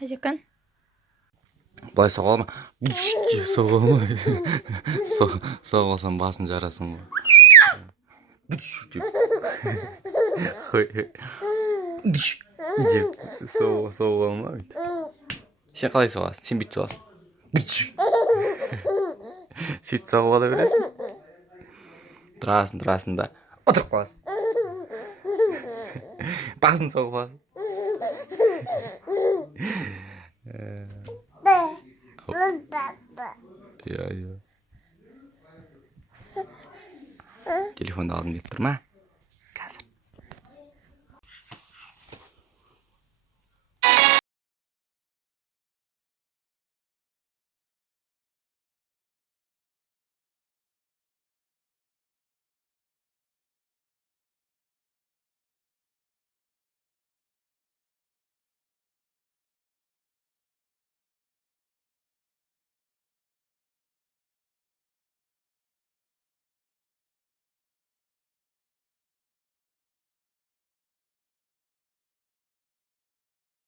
Хажикан. Былай соға алма. Соға алма. Соға алсам басын жарасың ғой. Соға алма. Сен қалай соғасың? Сен бүйтіп соғасың. Сөйтіп соғып ала бересің. Тұрасың да. Отырып қаласың. Басын соғып аласың. Iya. Telefonda aldым деп тұр ма?